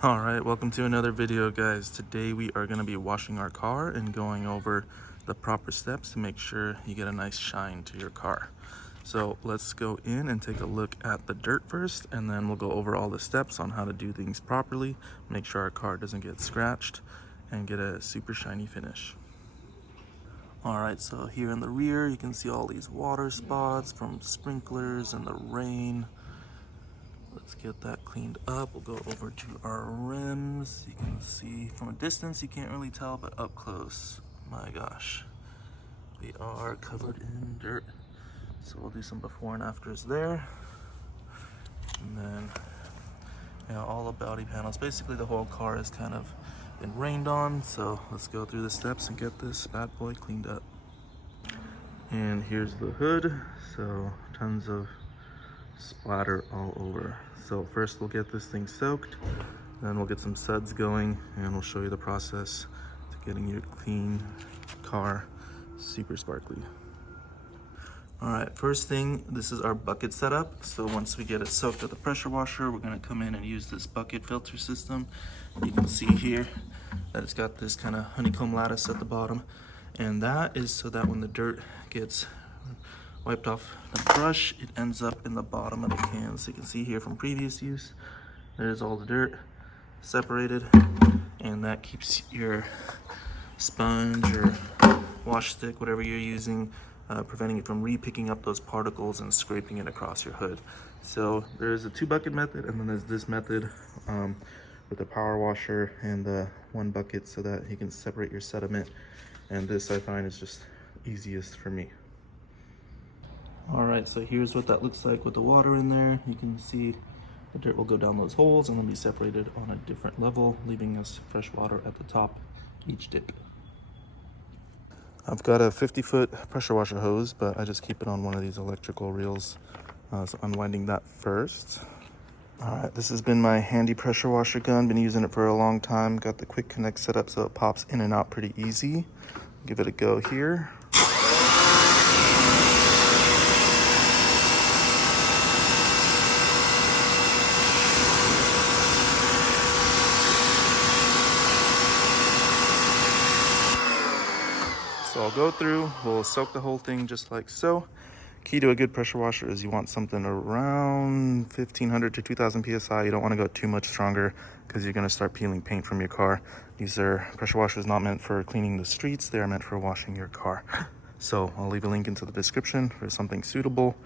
All right, welcome to another video, guys. Today we are going to be washing our car and going over the proper steps to make sure you get a nice shine to your car. So let's go in and take a look at the dirt first, and then we'll go over all the steps on how to do things properly, make sure our car doesn't get scratched, and get a super shiny finish. All right, so here in the rear you can see all these water spots from sprinklers and the rain. Let's get that cleaned up. We'll go over to our rims. You can see from a distance, you can't really tell, but up close, my gosh, we are covered in dirt. So we'll do some before and afters there. And then, all the body panels. Basically, the whole car has kind of been rained on. So let's go through the steps and get this bad boy cleaned up. And here's the hood. So tons of splatter all over. So first we'll get this thing soaked, then we'll get some suds going, and we'll show you the process to getting your clean car super sparkly. All right, first thing, this is our bucket setup. So once we get it soaked with the pressure washer, we're gonna come in and use this bucket filter system. You can see here that it's got this kind of honeycomb lattice at the bottom, and that is so that when the dirt gets wiped off the brush, it ends up in the bottom of the can. So you can see here from previous use, there's all the dirt separated, and that keeps your sponge or wash stick, whatever you're using, preventing it from re-picking up those particles and scraping it across your hood. So there's a 2-bucket method, and then there's this method with the power washer and the 1 bucket so that you can separate your sediment. And this I find is just easiest for me. All right, so here's what that looks like with the water in there. You can see the dirt will go down those holes and then be separated on a different level, leaving us fresh water at the top each dip. I've got a 50-foot pressure washer hose, but I just keep it on one of these electrical reels. So I'm winding that first. All right, this has been my handy pressure washer gun. Been using it for a long time. Got the quick connect set up so it pops in and out pretty easy. Give it a go here. So I'll go through, we'll soak the whole thing just like so. Key to a good pressure washer is you want something around 1500 to 2000 psi. You don't want to go too much stronger because you're going to start peeling paint from your car. These are pressure washers not meant for cleaning the streets, they're meant for washing your car. So I'll leave a link into the description for something suitable.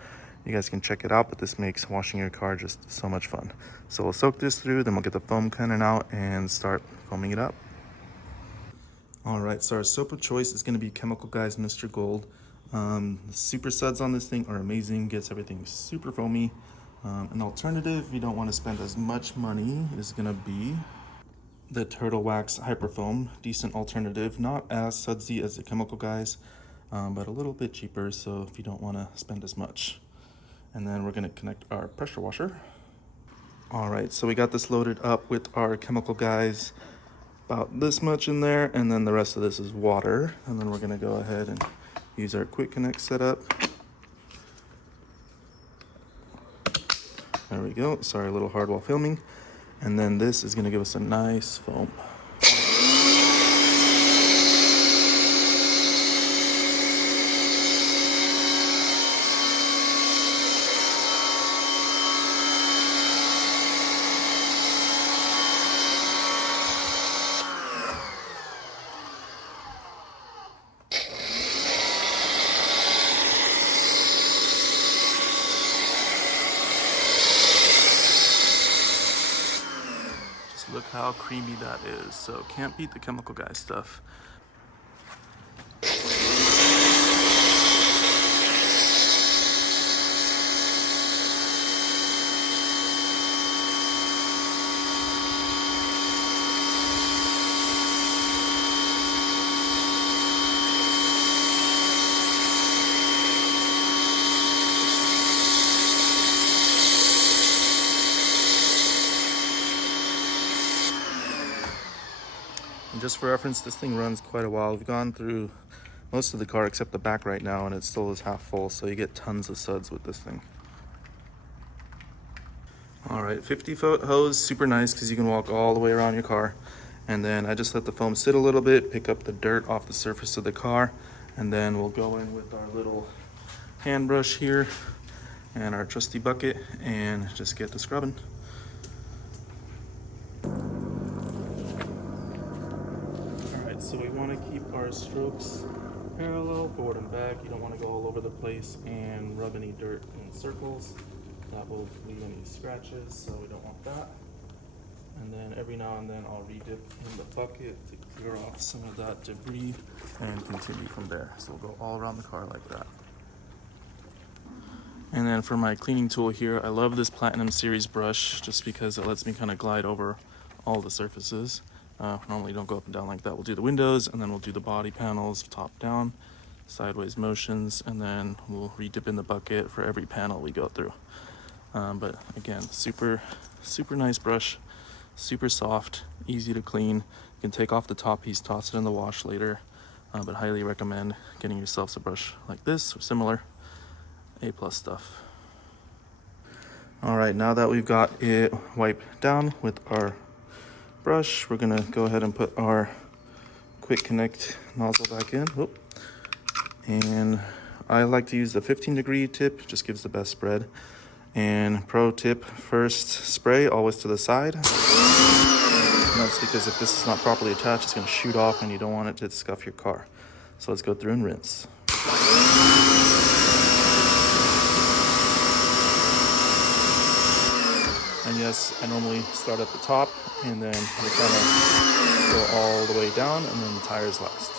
You guys can check it out, but this makes washing your car just so much fun. So we'll soak this through, then we'll get the foam cannon out and start foaming it up. All right, so our soap of choice is going to be Chemical Guys Mr. Gold. The super suds on this thing are amazing, gets everything super foamy. An alternative, if you don't want to spend as much money, is going to be the Turtle Wax Hyper Foam. Decent alternative, not as sudsy as the Chemical Guys, but a little bit cheaper, so if you don't want to spend as much. And then we're going to connect our pressure washer. All right, so we got this loaded up with our Chemical Guys. About this much in there, and then the rest of this is water. And then we're gonna go ahead and use our quick connect setup. There we go. Sorry, a little hard while filming. And then this is gonna give us a nice foam. Look how creamy that is. So can't beat the Chemical Guy stuff. And just for reference, this thing runs quite a while. We've gone through most of the car except the back right now, and it still is half full, so you get tons of suds with this thing. All right, 50-foot hose, super nice because you can walk all the way around your car. And then I just let the foam sit a little bit, pick up the dirt off the surface of the car, and then we'll go in with our little hand brush here and our trusty bucket and just get to scrubbing. All right, so we want to keep our strokes parallel, forward and back. You don't want to go all over the place and rub any dirt in circles. That will leave any scratches, so we don't want that. And then every now and then I'll re-dip in the bucket to clear off some of that debris and continue from there. So we'll go all around the car like that. And then for my cleaning tool here, I love this Platinum Series brush just because it lets me kind of glide over all the surfaces. Normally don't go up and down like that. We'll do the windows, and then we'll do the body panels, top down, sideways motions, and then we'll re-dip in the bucket for every panel we go through. But again, super nice brush, super soft, easy to clean. You can take off the top piece, toss it in the wash later, but highly recommend getting yourself a brush like this or similar. A+ stuff. All right, now that we've got it wiped down with our brush, we're gonna go ahead and put our quick connect nozzle back in. Oop. And I like to use the 15-degree tip, just gives the best spread. And pro tip, first spray always to the side. And that's because if this is not properly attached, it's going to shoot off and you don't want it to scuff your car. So let's go through and rinse. And yes, I normally start at the top and then we kind of go all the way down, and then the tires last.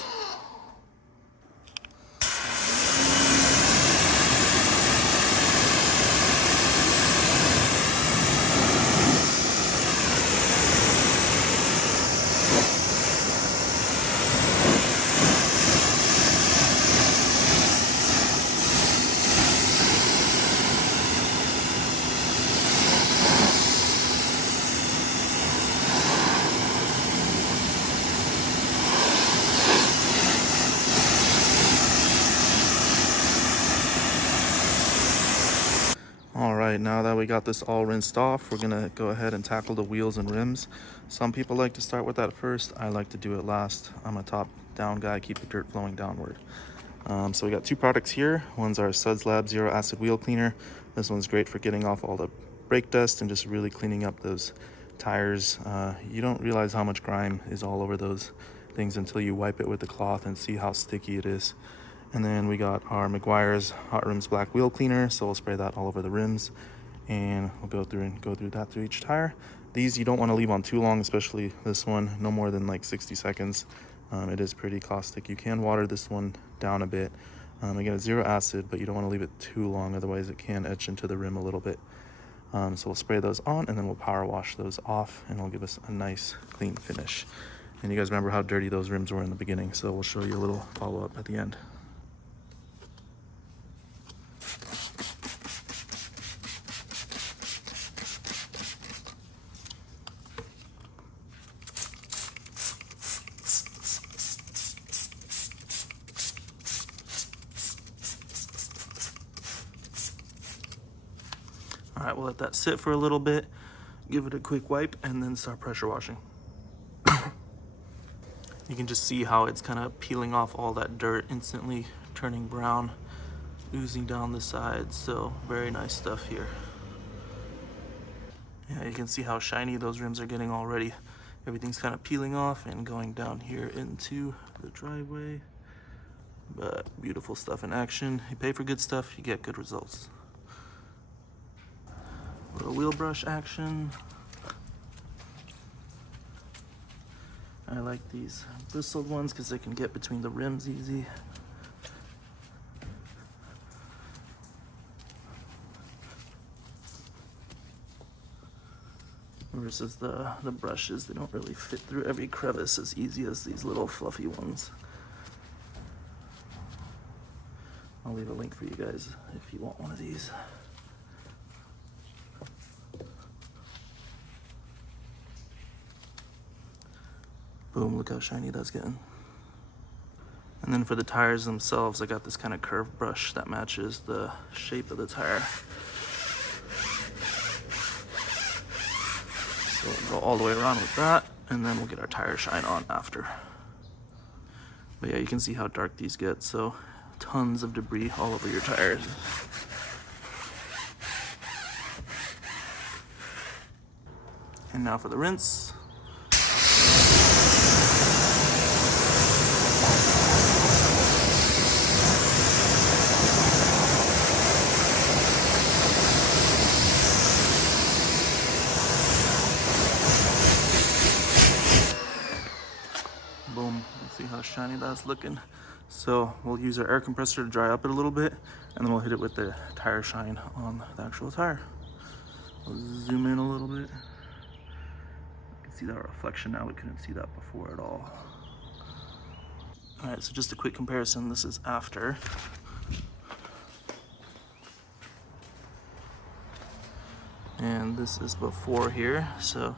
All right, now that we got this all rinsed off, we're gonna go ahead and tackle the wheels and rims. Some people like to start with that first. I like to do it last. I'm a top down guy, keep the dirt flowing downward. So we got two products here. One's our Suds Lab Zero Acid Wheel Cleaner. This one's great for getting off all the brake dust and just really cleaning up those tires. You don't realize how much grime is all over those things until you wipe it with the cloth and see how sticky it is. And then we got our Meguiar's Hot Rims Black Wheel Cleaner, so we'll spray that all over the rims, and we'll go through that through each tire. These you don't want to leave on too long, especially this one, no more than like 60 seconds. It is pretty caustic. You can water this one down a bit. Again, it's zero acid, but you don't want to leave it too long, otherwise it can etch into the rim a little bit. So we'll spray those on, and then we'll power wash those off, and it'll give us a nice clean finish. And you guys remember how dirty those rims were in the beginning, so we'll show you a little follow-up at the end. All right, we'll let that sit for a little bit, give it a quick wipe, and then start pressure washing. You can just see how it's kind of peeling off all that dirt, instantly turning brown, oozing down the sides. So very nice stuff here. Yeah, you can see how shiny those rims are getting already. Everything's kind of peeling off and going down here into the driveway. But beautiful stuff in action. You pay for good stuff, you get good results. Little wheel brush action. I like these bristled ones because they can get between the rims easy. Versus the brushes, they don't really fit through every crevice as easy as these little fluffy ones. I'll leave a link for you guys if you want one of these. Boom, look how shiny that's getting. And then for the tires themselves, I got this kind of curved brush that matches the shape of the tire. So we'll go all the way around with that, and then we'll get our tire shine on after. But yeah, you can see how dark these get, so tons of debris all over your tires. And now for the rinse. Boom, let's see how shiny that's looking. So we'll use our air compressor to dry up it a little bit, and then we'll hit it with the tire shine on the actual tire. We'll zoom in a little bit. You can see that reflection now. We couldn't see that before at all. All right, so just a quick comparison. This is after. And this is before here. So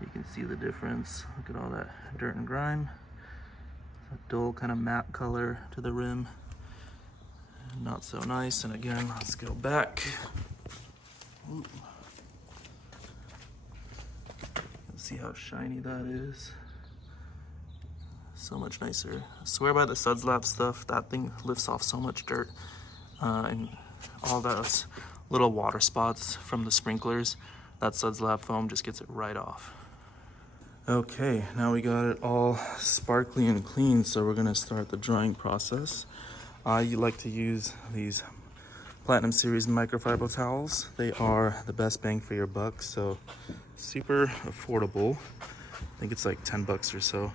you can see the difference. Look at all that dirt and grime. A dull kind of matte color to the rim. Not so nice. And again, let's go back. Ooh. See how shiny that is. So much nicer. I swear by the Suds Lab stuff, that thing lifts off so much dirt. And all those little water spots from the sprinklers, that Suds Lab foam just gets it right off. Okay, now we got it all sparkly and clean, so we're gonna start the drying process. I like to use these Platinum Series microfiber towels. They are the best bang for your buck, so super affordable. I think it's like 10 bucks or so.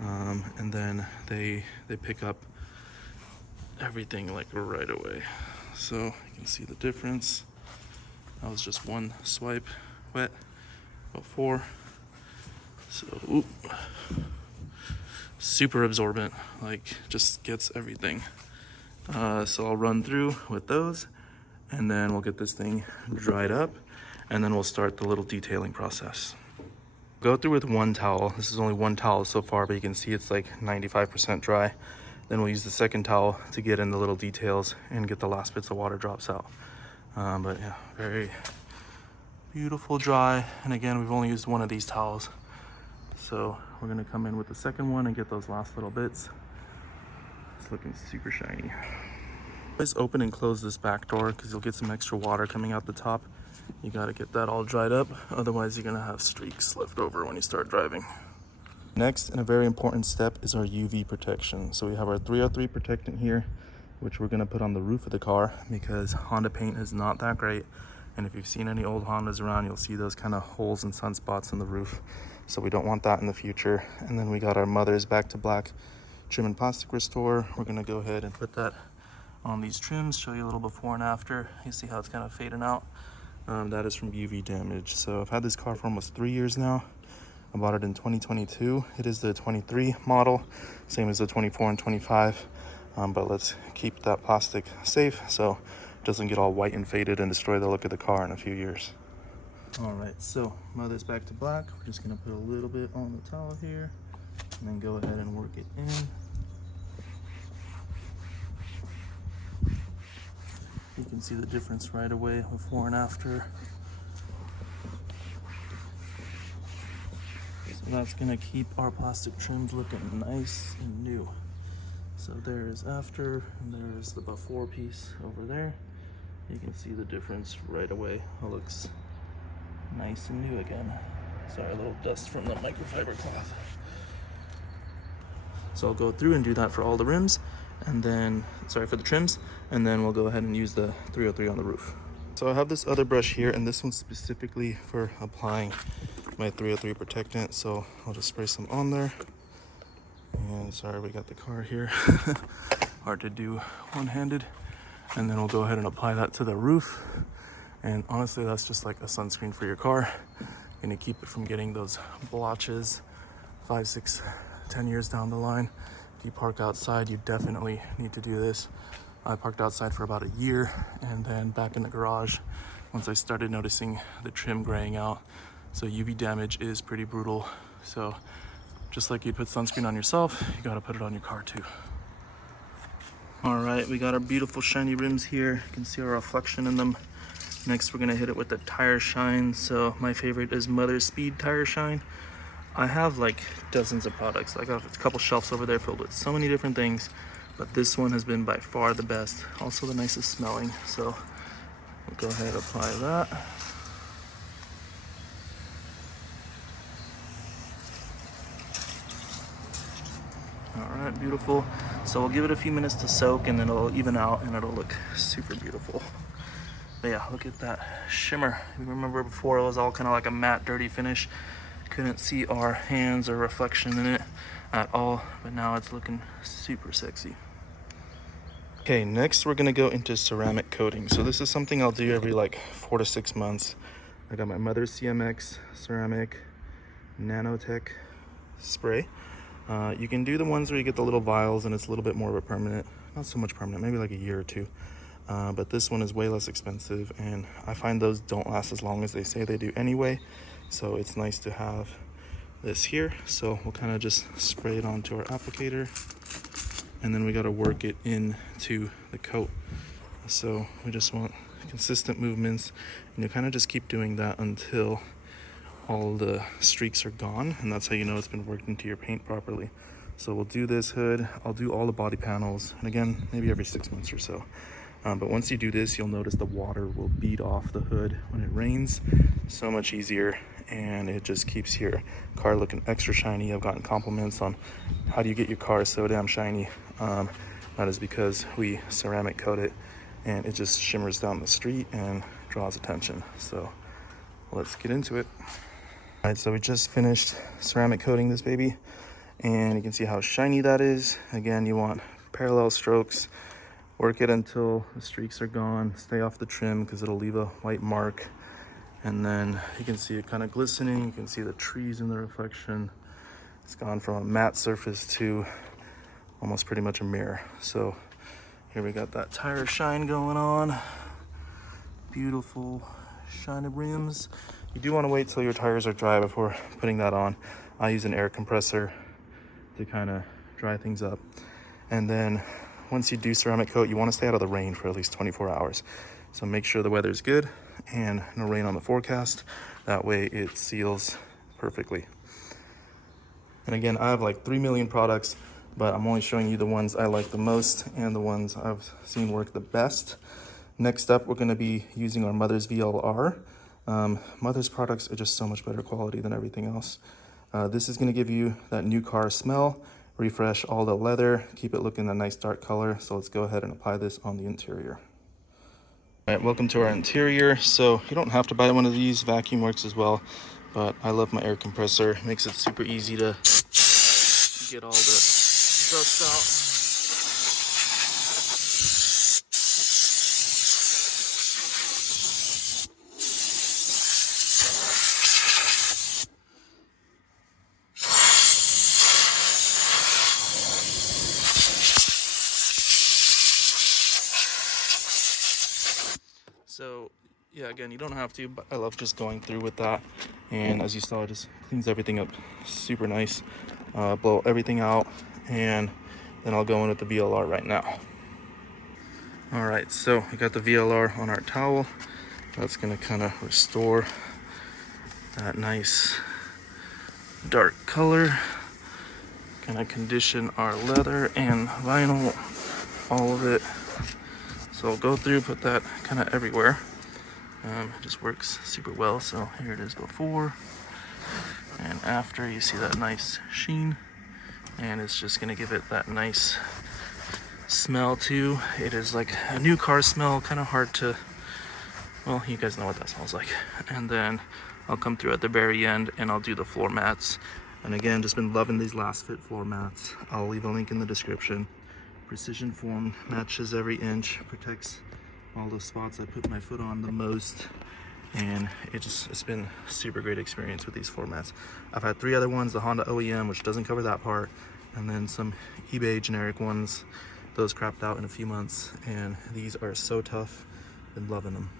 And then they pick up everything like right away. So you can see the difference. That was just one swipe wet before. So, ooh, super absorbent, like just gets everything. So I'll run through with those, and then we'll get this thing dried up, and then we'll start the little detailing process. Go through with one towel. This is only one towel so far, but you can see it's like 95% dry. Then we'll use the second towel to get in the little details and get the last bits of water drops out. But yeah, very beautiful dry. And again, we've only used one of these towels. So we're gonna come in with the second one and get those last little bits. It's looking super shiny. Always open and close this back door because you'll get some extra water coming out the top. You gotta get that all dried up, otherwise you're gonna have streaks left over when you start driving. Next, and a very important step, is our UV protection. So we have our 303 protectant here, which we're gonna put on the roof of the car because Honda paint is not that great. And if you've seen any old Hondas around, you'll see those kind of holes and sunspots in the roof. So we don't want that in the future. And then we got our Mother's Back to Black trim and plastic restore. We're gonna go ahead and put that on these trims, show you a little before and after. You see how it's kind of fading out. That is from UV damage. So I've had this car for almost 3 years now. I bought it in 2022. It is the 23 model, same as the 24 and 25. But let's keep that plastic safe so it doesn't get all white and faded and destroy the look of the car in a few years. All right, so Mother's Back to Black. We're just gonna put a little bit on the towel here and then go ahead and work it in. You can see the difference right away before and after. So that's gonna keep our plastic trims looking nice and new. So there's after, and there's the before piece over there. You can see the difference right away. It looks nice and new again. Sorry, a little dust from the microfiber cloth. So I'll go through and do that for all the rims, and then, sorry, for the trims, and then we'll go ahead and use the 303 on the roof. So I have this other brush here, and this one's specifically for applying my 303 protectant. So I'll just spray some on there. And sorry, we got the car here. Hard to do one-handed. And then we'll go ahead and apply that to the roof. And honestly, that's just like a sunscreen for your car. Gonna keep it from getting those blotches 5, 6, 10 years down the line. If you park outside, you definitely need to do this. I parked outside for about a year, and then back in the garage once I started noticing the trim graying out. So UV damage is pretty brutal. So just like you'd put sunscreen on yourself, you gotta put it on your car too. All right, we got our beautiful shiny rims here. You can see our reflection in them. Next, we're gonna hit it with the tire shine. So my favorite is Mother Speed Tire Shine. I have like dozens of products. Like I have a couple shelves over there filled with so many different things, but this one has been by far the best. Also the nicest smelling. So we'll go ahead and apply that. All right, beautiful. So we'll give it a few minutes to soak and then it'll even out and it'll look super beautiful. But yeah, look at that shimmer. You remember before it was all kind of like a matte, dirty finish. Couldn't see our hands or reflection in it at all, but now it's looking super sexy. Okay, next we're gonna go into ceramic coating. So this is something I'll do every like 4 to 6 months. I got my Mother CMX ceramic nanotech spray. You can do the ones where you get the little vials and it's a little bit more of a permanent, not so much permanent, maybe like a year or two. But this one is way less expensive, and I find those don't last as long as they say they do anyway. So it's nice to have this here. So we'll kind of just spray it onto our applicator, and then we got to work it into the coat. So we just want consistent movements, and you kind of just keep doing that until all the streaks are gone, and that's how you know it's been worked into your paint properly. So we'll do this hood, I'll do all the body panels, and again, maybe every 6 months or so. But once you do this, you'll notice the water will bead off the hood when it rains. So much easier, and it just keeps your car looking extra shiny. I've gotten compliments on how do you get your car so damn shiny. That is because we ceramic coat it, and it just shimmers down the street and draws attention. So let's get into it. All right, so we just finished ceramic coating this baby, and you can see how shiny that is. Again, you want parallel strokes. Work it until the streaks are gone. Stay off the trim because it'll leave a white mark. And then you can see it kind of glistening. You can see the trees in the reflection. It's gone from a matte surface to almost pretty much a mirror. So here we got that tire shine going on. Beautiful shiny rims. You do want to wait till your tires are dry before putting that on. I use an air compressor to kind of dry things up. And then once you do ceramic coat, you want to stay out of the rain for at least 24 hours. So make sure the weather's good and no rain on the forecast. That way it seals perfectly. And again, I have like 3 million products, but I'm only showing you the ones I like the most and the ones I've seen work the best. Next up, we're going to be using our Mother's VLR. Mother's products are just so much better quality than everything else. This is going to give you that new car smell, refresh all the leather, keep it looking a nice dark color. So let's go ahead and apply this on the interior. All right, welcome to our interior. So you don't have to buy one of these, vacuum works as well, but I love my air compressor. It makes it super easy to get all the dust out. So yeah, again, you don't have to, but I love just going through with that. And as you saw, it just cleans everything up super nice. Blow everything out, and then I'll go in with the VLR right now. All right, so we got the VLR on our towel. That's gonna kind of restore that nice dark color. Gonna condition our leather and vinyl, all of it. So I'll go through, put that kind of everywhere. It just works super well. So here it is before and after. You see that nice sheen, and it's just gonna give it that nice smell too. It is like a new car smell, kind of hard to, well, you guys know what that smells like. And then I'll come through at the very end and I'll do the floor mats. And again, just been loving these LASFIT floor mats. I'll leave a link in the description. Precision form, matches every inch, protects all the spots I put my foot on the most, and it's been a super great experience with these floor mats. I've had 3 other ones, the Honda OEM, which doesn't cover that part, and then some eBay generic ones. Those crapped out in a few months, and these are so tough. Been loving them.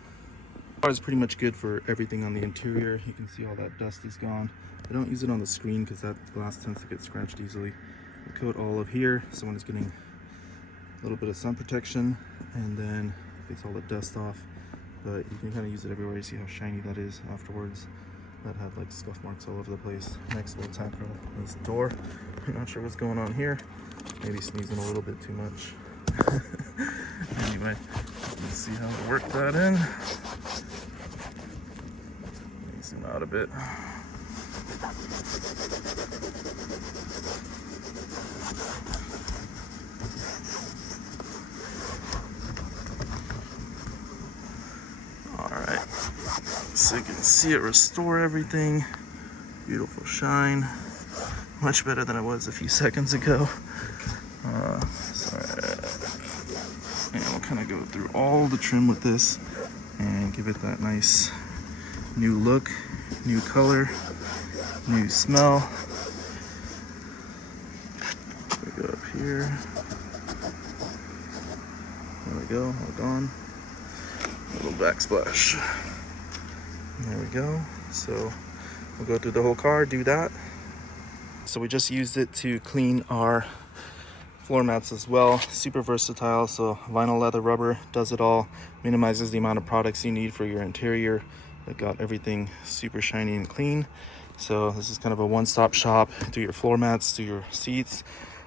The car is pretty much good for everything on the interior. You can see all that dust is gone. I don't use it on the screen because that glass tends to get scratched easily. I coat all of here, so when it's getting a little bit of sun protection, and then gets all the dust off. but you can kind of use it everywhere. You see how shiny that is afterwards. That had like scuff marks all over the place. Next we'll tackle this door. I'm not sure what's going on here. Maybe sneezing a little bit too much. Anyway, let's see how to work that in. Let me zoom out a bit. Alright, so you can see it restore everything. Beautiful shine. Much better than it was a few seconds ago. And we'll kind of go through all the trim with this and give it that nice new look, new color, new smell. We go up here. There we go, all gone. A little backsplash. There we go. So we'll go through the whole car, do that. So we just used it to clean our floor mats as well. Super versatile. So vinyl, leather, rubber, does it all. Minimizes the amount of products you need for your interior. It got everything super shiny and clean. So this is kind of a one-stop shop. Do your floor mats, do your seats,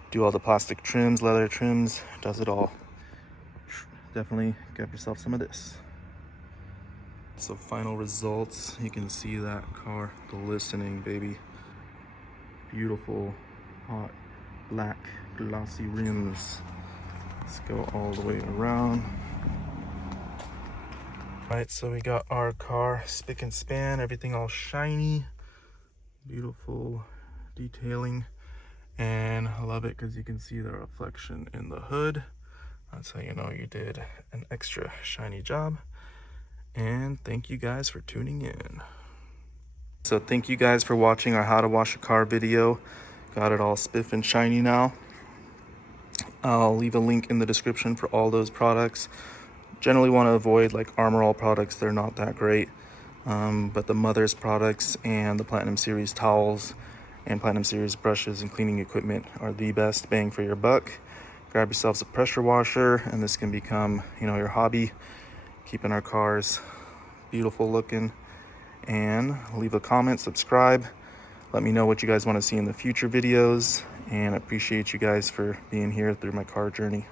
do all the plastic trims, leather trims, does it all. Definitely get yourself some of this. So final results, you can see that car glistening, baby. Beautiful, hot, black, glossy rims. Let's go all the way around. All right, so we got our car spick and span, everything all shiny, beautiful detailing, and I love it because you can see the reflection in the hood. That's how you know you did an extra shiny job. And thank you guys for tuning in. So thank you guys for watching our how to wash a car video. Got it all spiff and shiny now. I'll leave a link in the description for all those products. Generally want to avoid like Armor All products. They're not that great. But the Mother's products and the Platinum Series towels and Platinum Series brushes and cleaning equipment are the best bang for your buck. Grab yourselves a pressure washer and this can become, you know, your hobby. Keeping our cars beautiful looking. And leave a comment, subscribe. Let me know what you guys want to see in the future videos. And I appreciate you guys for being here through my car journey.